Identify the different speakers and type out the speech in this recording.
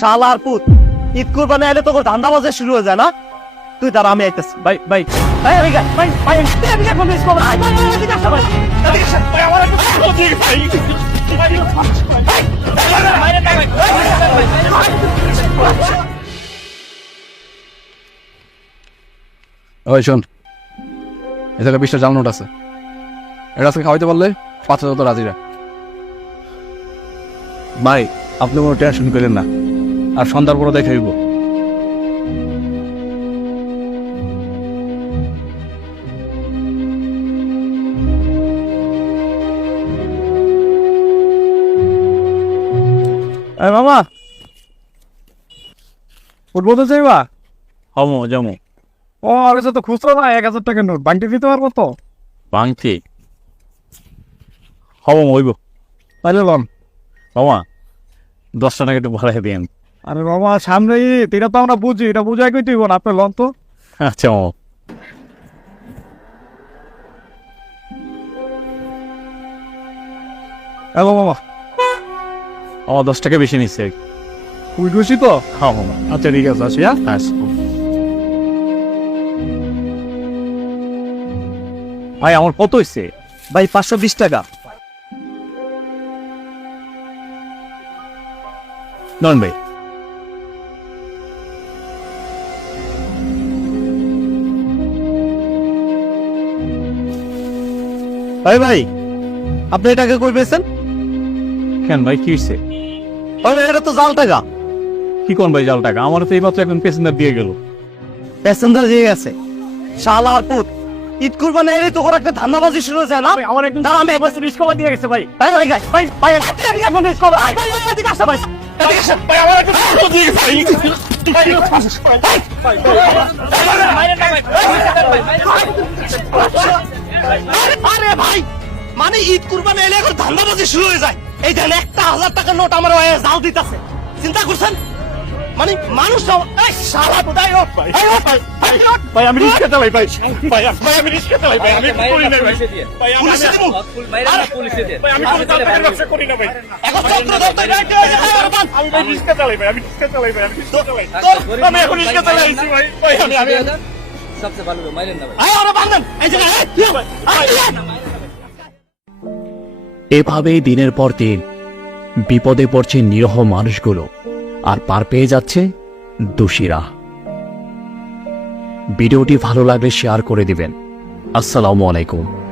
Speaker 1: শালার পুত ঈদ কুরবানি আইলে তোর ধান্দা বাজে শুরু হয়ে যায় না? তুই তার আমি আইতেছি।
Speaker 2: ভাই ভাই। ওই শোন। এ জায়গায় বিশটা জাল নোট আছে। এটা আজকে খাওয়াইতে পারলে পাঁচ হাজার তো রাজিরা ভাই আপনি কোনো টেনশন করেন না। আর সন্ধ্যার পরে দেখে হইব।
Speaker 3: মামা উঠবো তো চাইবা
Speaker 4: হমো জমো
Speaker 3: ও আর তো খুচরো না এক হাজার টাকার নোট। বাংটি দিতে পারব তো?
Speaker 4: ভাঙছি হব হইব।
Speaker 3: তাহলে লন।
Speaker 4: মামা দশটা টাকা একটু ভাড়া দিন।
Speaker 3: আরে মামা সামনে ঈদ এটা তো আমরা বুঝি এটা বুঝাই কই তুই আপনি লন তো।
Speaker 4: আচ্ছা মামা।
Speaker 3: এলো মামা।
Speaker 4: আমার দশ টাকা বেশি নিচ্ছে।
Speaker 3: খুবই খুশি তো?
Speaker 4: হ্যাঁ মামা।
Speaker 3: আচ্ছা ঠিক আছে আসি হ্যাঁ?
Speaker 4: আচ্ছা।
Speaker 3: ভাই আমার কত হয়েছে
Speaker 1: ভাই পাঁচশো বিশ টাকা।
Speaker 4: নন ভাই
Speaker 1: ভাই ভাই আপনি এটাকে কই পেয়েছেন
Speaker 4: কেন ভাই কি হয়েছে
Speaker 1: ভাই, এটা তো জাল টাকা
Speaker 4: কি কোন ভাই জাল টাকা আমার তো এইমাত্র এখন পেসেঞ্জার দিয়ে গেল
Speaker 1: প্যাসেঞ্জার দিয়ে গেছে শালার পুত ঈদ কুরবানি আইলে তোর একটা ধান্দাবাজি শুরু হয়ে যায় না
Speaker 3: আমার একদম
Speaker 1: না আমি একবার
Speaker 3: রিস্ক কভার দিয়ে গেছে ভাই
Speaker 1: ভাই ভাই ভাই ভাই ভাই এদিকে এখন মিস করব ভাই ভাই এদিকে আসো ভাই এদিকে আসো ভাই আমার একটা কথা দিয়ে ভাই আরে ভাই মানে ঈদ কুরবানি এলে এখন ধান্দাবাজি শুরু হয়ে যায়। এই দেন একটা হাজার টাকার নোট আমার ওয়ে জাল দিতেছে। চিন্তা করছেন? মানে মানুষ এই শালা কোথায়? ও ভাই। এই ভাই ভাই, ভাই আমি রিস্কে চালাই ভাই ভাই। ভাই আমি রিস্কে চালাই ভাই আমি করি না ভাই। ভাই আমি পুলিশে দেবো। ভাই আমি কোনো টাকার ব্যবসা করি না ভাই। এখন চক্র ধরতে যাই আমি ভাই রিস্কে চালাই ভাই আমি রিস্কে চালাই ভাই আমি রিস্কে চালাই আমি এখন রিস্কে চালাই ভাই ভাই। আমি আমি
Speaker 5: সবচেয়ে ভালো মাইলেন না ভাই।
Speaker 1: আয় ওরা এই যে এই।
Speaker 6: এভাবেই দিনের পর দিন বিপদে পড়ছে নিরহ মানুষগুলো, আর পার পেয়ে যাচ্ছে দোষীরা। ভিডিওটি ভালো লাগলে শেয়ার করে দিবেন। আসসালামু আলাইকুম।